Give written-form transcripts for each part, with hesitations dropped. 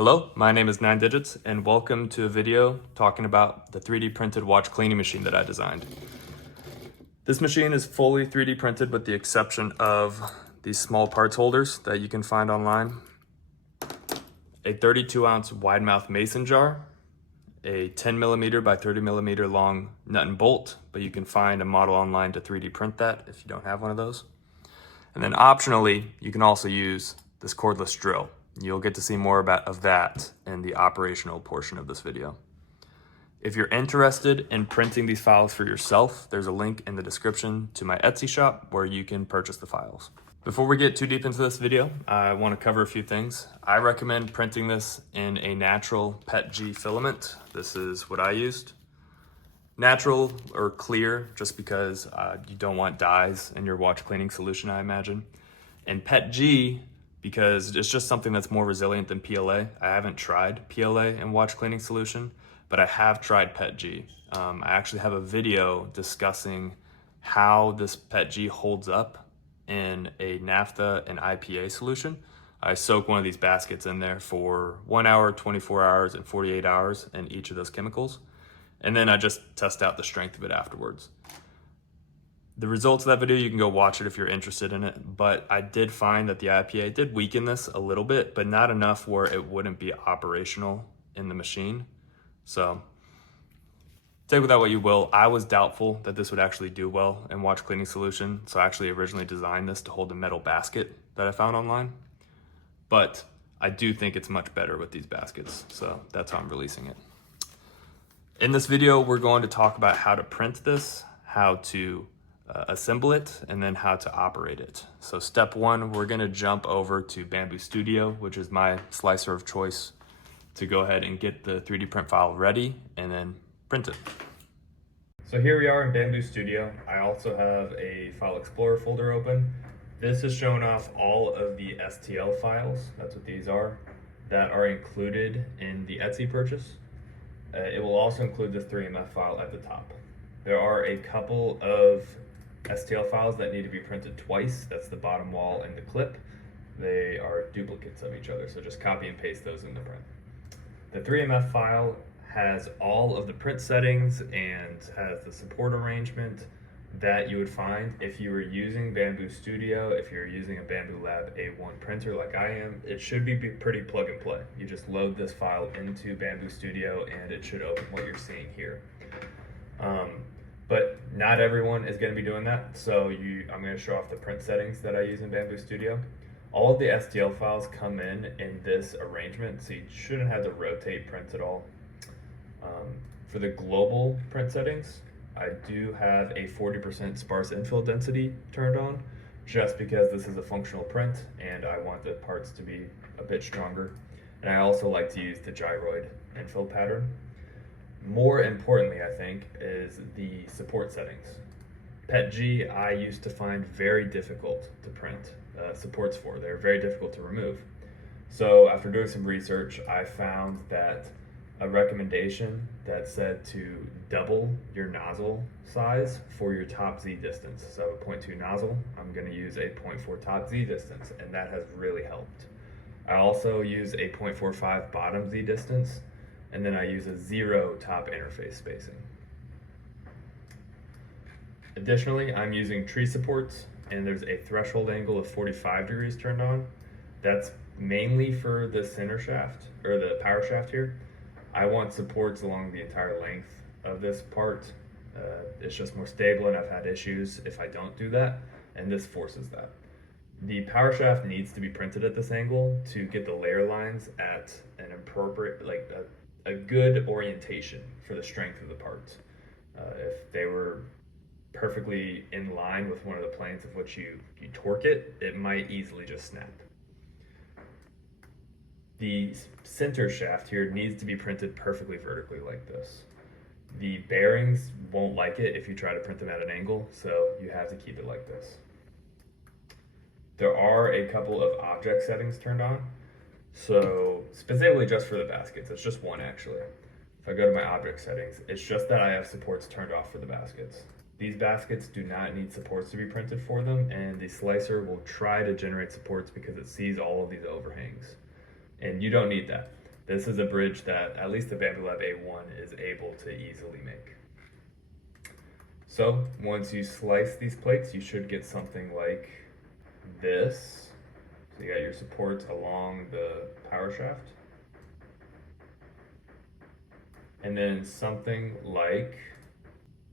Hello, my name is 9 Digits and welcome to a video talking about the 3D printed watch cleaning machine that I designed. This machine is fully 3D printed with the exception of these small parts holders that you can find online, a 32-ounce wide mouth mason jar, a 10mm by 30mm long nut and bolt, but you can find a model online to 3D print that if you don't have one of those. And then optionally, you can also use this cordless drill. You'll get to see more of that in the operational portion of this video. If you're interested in printing these files for yourself, there's a link in the description to my Etsy shop where you can purchase the files. Before we get too deep into this video, I want to cover a few things. I recommend printing this in a natural PETG filament. This is what I used. Natural or clear, just because you don't want dyes in your watch cleaning solution, I imagine. And PETG, because it's just something that's more resilient than PLA. I haven't tried PLA in watch cleaning solution, but I have tried PETG. I actually have a video discussing how this PETG holds up in a naphtha and IPA solution. I soak one of these baskets in there for 1 hour, 24 hours, and 48 hours in each of those chemicals. And then I just test out the strength of it afterwards. The results of that video, you can go watch it if you're interested in it, but I did find that the IPA did weaken this a little bit, but not enough where it wouldn't be operational in the machine. So take with that what you will. I was doubtful that this would actually do well in watch cleaning solution, so I actually originally designed this to hold a metal basket that I found online, but I do think it's much better with these baskets, so that's how I'm releasing it. In this video, we're going to talk about how to print this, how to assemble it, and then how to operate it. So step one, we're gonna jump over to Bamboo Studio, which is my slicer of choice, to go ahead and get the 3D print file ready and then print it. So here we are in Bamboo Studio. I also have a File Explorer folder open. This is showing off all of the STL files, that's what these are, that are included in the Etsy purchase. It will also include this 3MF file at the top. There are a couple of STL files that need to be printed twice. That's the bottom wall and the clip. They are duplicates of each other, so just copy and paste those in the print. The 3MF file has all of the print settings and has the support arrangement that you would find if you were using Bamboo Studio. If you're using a Bamboo Lab A1 printer like I am, it should be pretty plug and play. You just load this file into Bamboo Studio and it should open what you're seeing here. But not everyone is going to be doing that, so I'm going to show off the print settings that I use in Bamboo Studio. All of the STL files come in this arrangement, so you shouldn't have to rotate prints at all. For the global print settings, I do have a 40% sparse infill density turned on, just because this is a functional print and I want the parts to be a bit stronger. And I also like to use the gyroid infill pattern. More importantly, I think, is the support settings. PETG I used to find very difficult to print supports for. They're very difficult to remove. So after doing some research, I found that a recommendation that said to double your nozzle size for your top Z distance. So a 0.2 nozzle, I'm going to use a 0.4 top Z distance, and that has really helped. I also use a 0.45 bottom Z distance, and then I use a 0 top interface spacing. Additionally, I'm using tree supports, and there's a threshold angle of 45 degrees turned on. That's mainly for the center shaft, or the power shaft here. I want supports along the entire length of this part. It's just more stable, and I've had issues if I don't do that, and this forces that. The power shaft needs to be printed at this angle to get the layer lines at an appropriate, a good orientation for the strength of the parts. If they were perfectly in line with one of the planes of which you torque it, it might easily just snap. The center shaft here needs to be printed perfectly vertically like this. The bearings won't like it if you try to print them at an angle, so you have to keep it like this. There are a couple of object settings turned on. So specifically just for the baskets, it's just one actually. If I go to my object settings, it's just that I have supports turned off for the baskets. These baskets do not need supports to be printed for them, and the slicer will try to generate supports because it sees all of these overhangs. And you don't need that. This is a bridge that at least the Bambu Lab A1 is able to easily make. So once you slice these plates, you should get something like this. So you got your supports along the power shaft. And then something like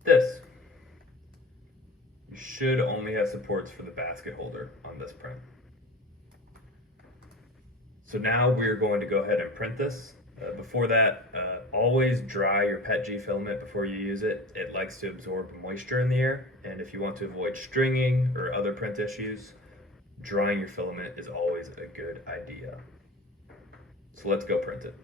this. You should only have supports for the basket holder on this print. So now we're going to go ahead and print this. Before that, always dry your PETG filament before you use it. It likes to absorb moisture in the air, and if you want to avoid stringing or other print issues, drying your filament is always a good idea. So let's go print it.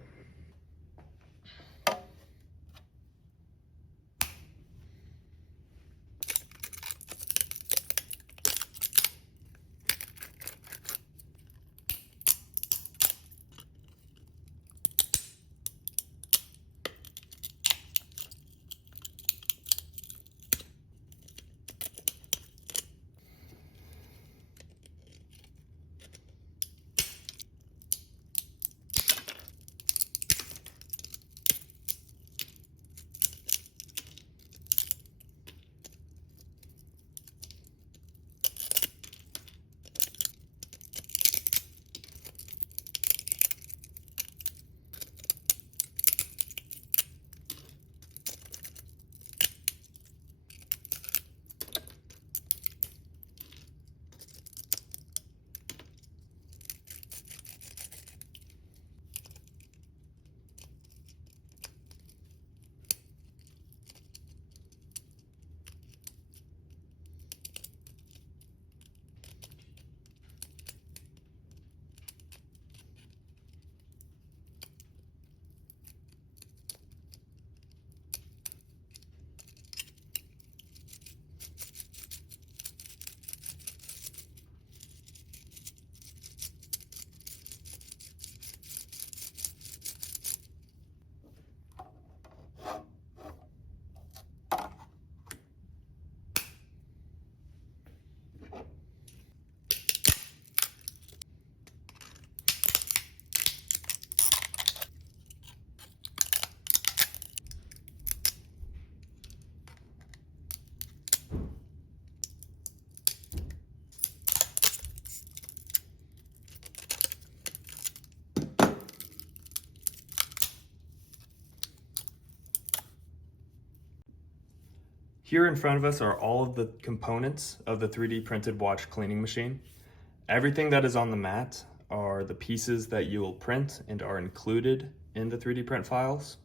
Here in front of us are all of the components of the 3D printed watch cleaning machine. Everything that is on the mat are the pieces that you will print and are included in the 3D print files.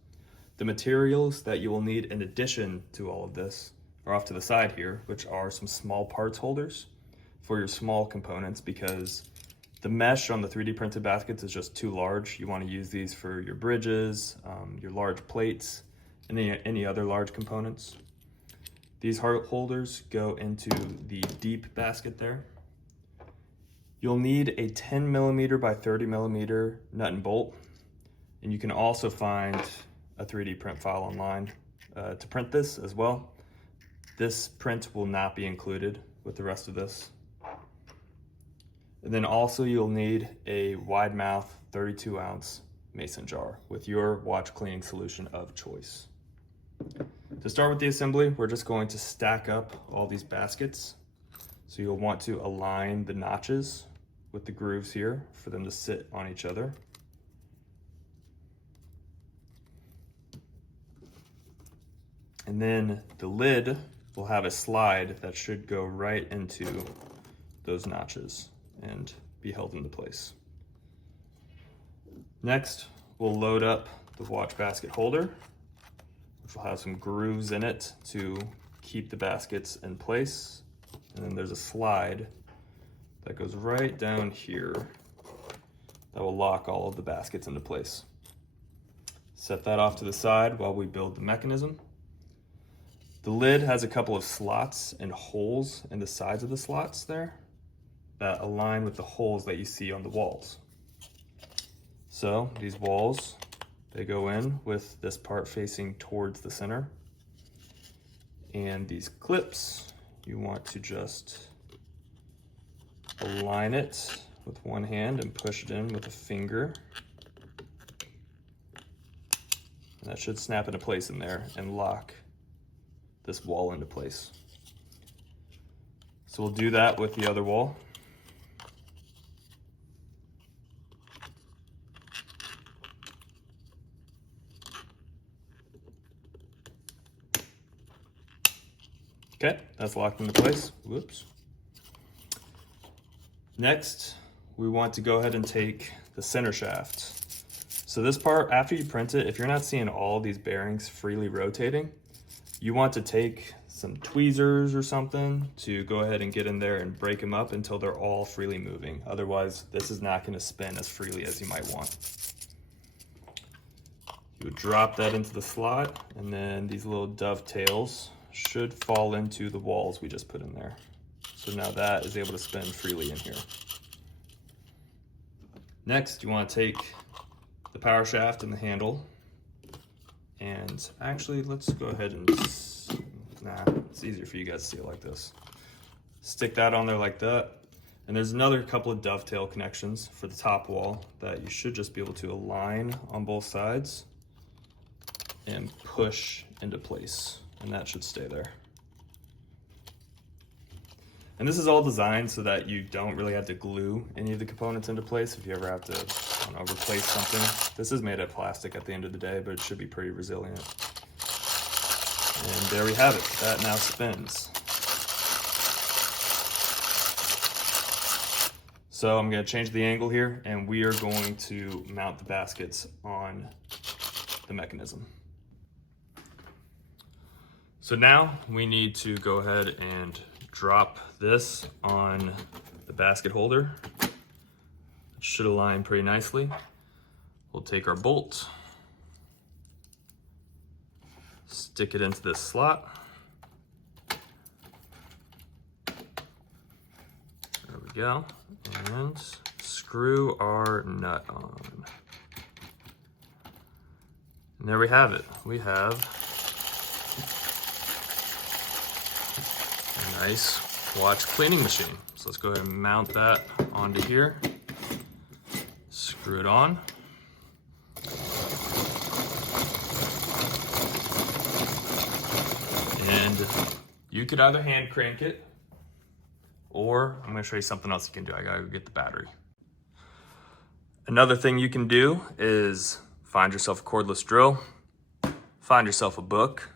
The materials that you will need in addition to all of this are off to the side here, which are some small parts holders for your small components, because the mesh on the 3D printed baskets is just too large. You want to use these for your bridges, your large plates, and any other large components. These heart holders go into the deep basket there. You'll need a 10 millimeter by 30 millimeter nut and bolt. And you can also find a 3D print file online to print this as well. This print will not be included with the rest of this. And then also you'll need a wide mouth 32 ounce mason jar with your watch cleaning solution of choice. To start with the assembly, we're just going to stack up all these baskets. So you'll want to align the notches with the grooves here for them to sit on each other. And then the lid will have a slide that should go right into those notches and be held into place. Next, we'll load up the watch basket holder, which will have some grooves in it to keep the baskets in place. And then there's a slide that goes right down here that will lock all of the baskets into place. Set that off to the side while we build the mechanism. The lid has a couple of slots and holes in the sides of the slots there that align with the holes that you see on the walls. So these walls, they go in with this part facing towards the center. And these clips, you want to just align it with one hand and push it in with a finger. That should snap into place in there and lock this wall into place. So we'll do that with the other wall. Okay, that's locked into place. Whoops. Next, we want to go ahead and take the center shaft. So this part, after you print it, if you're not seeing all these bearings freely rotating, you want to take some tweezers or something to go ahead and get in there and break them up until they're all freely moving. Otherwise, this is not going to spin as freely as you might want. You would drop that into the slot, and then these little dovetails should fall into the walls we just put in there. So now that is able to spin freely in here. Next, you want to take the power shaft and the handle, and actually let's go ahead and, it's easier for you guys to see it like this. Stick that on there like that, and there's another couple of dovetail connections for the top wall that you should just be able to align on both sides and push into place, and that should stay there. And this is all designed so that you don't really have to glue any of the components into place if you ever have to, I don't know, replace something. This is made of plastic at the end of the day, but it should be pretty resilient. And there we have it. That now spins. So I'm going to change the angle here, and we are going to mount the baskets on the mechanism. So now we need to go ahead and drop this on the basket holder. It should align pretty nicely. We'll take our bolt, stick it into this slot. There we go. And screw our nut on. And there we have it. We have a nice watch cleaning machine. So let's go ahead and mount that onto here. Screw it on. And you could either hand crank it, or I'm gonna show you something else you can do. I gotta go get the battery. Another thing you can do is find yourself a cordless drill, find yourself a book.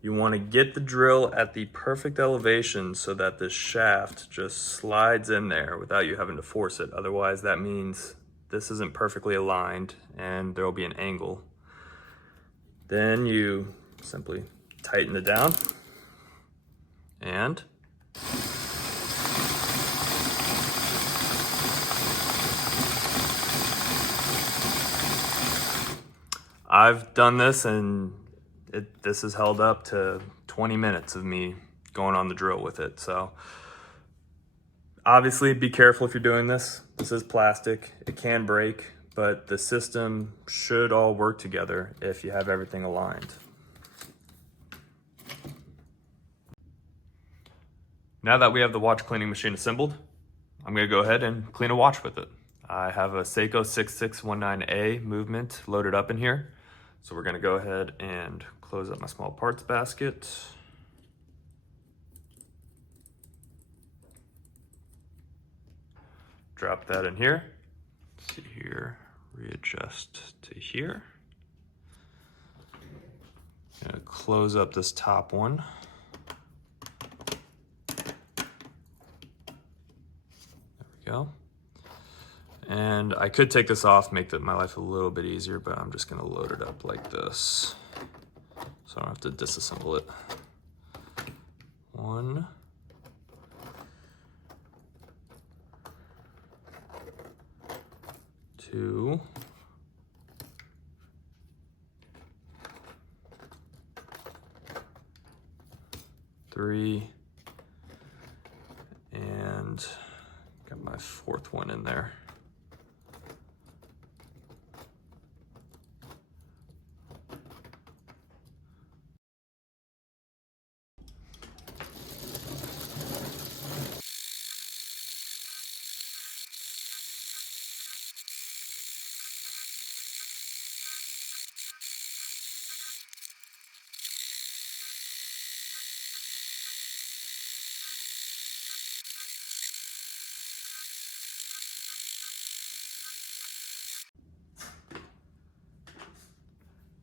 You want to get the drill at the perfect elevation so that the shaft just slides in there without you having to force it. Otherwise, that means this isn't perfectly aligned and there will be an angle. Then you simply tighten it down and I've done this, and this has held up to 20 minutes of me going on the drill with it. So obviously be careful if you're doing this. This is plastic, it can break, but the system should all work together if you have everything aligned. Now that we have the watch cleaning machine assembled, I'm gonna go ahead and clean a watch with it. I have a Seiko 6619A movement loaded up in here. So we're gonna go ahead and close up my small parts basket. Drop that in here. Let's see here, readjust to here. Gonna close up this top one. There we go. And I could take this off, make my life a little bit easier, but I'm just gonna load it up like this, so I don't have to disassemble it. 1, 2, 3, and got my 4th one in there.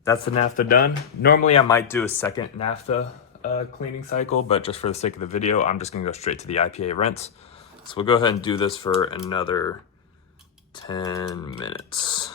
that's the naphtha done. Normally I might do a second naphtha cleaning cycle, but just for the sake of the video, I'm just gonna go straight to the IPA rinse. So we'll go ahead and do this for another 10 minutes.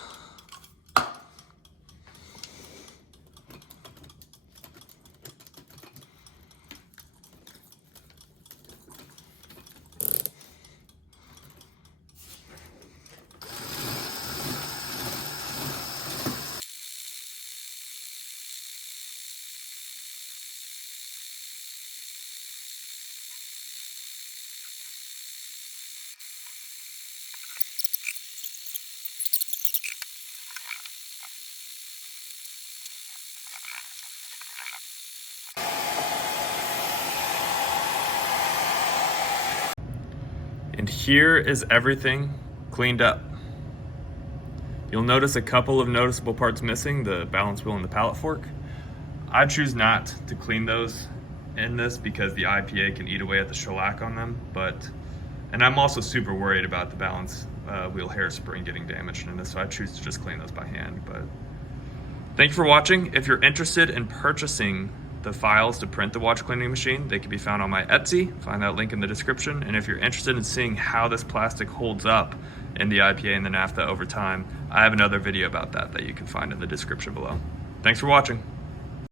And here is everything cleaned up. You'll notice a couple of noticeable parts missing, the balance wheel and the pallet fork. I choose not to clean those in this because the IPA can eat away at the shellac on them, and I'm also super worried about the balance wheel hairspring getting damaged in this, so I choose to just clean those by hand. But thank you for watching. If you're interested in purchasing the files to print the watch cleaning machine, they can be found on my Etsy. Find that link in the description. And if you're interested in seeing how this plastic holds up in the IPA and the naphtha over time, I have another video about that you can find in the description below. Thanks for watching.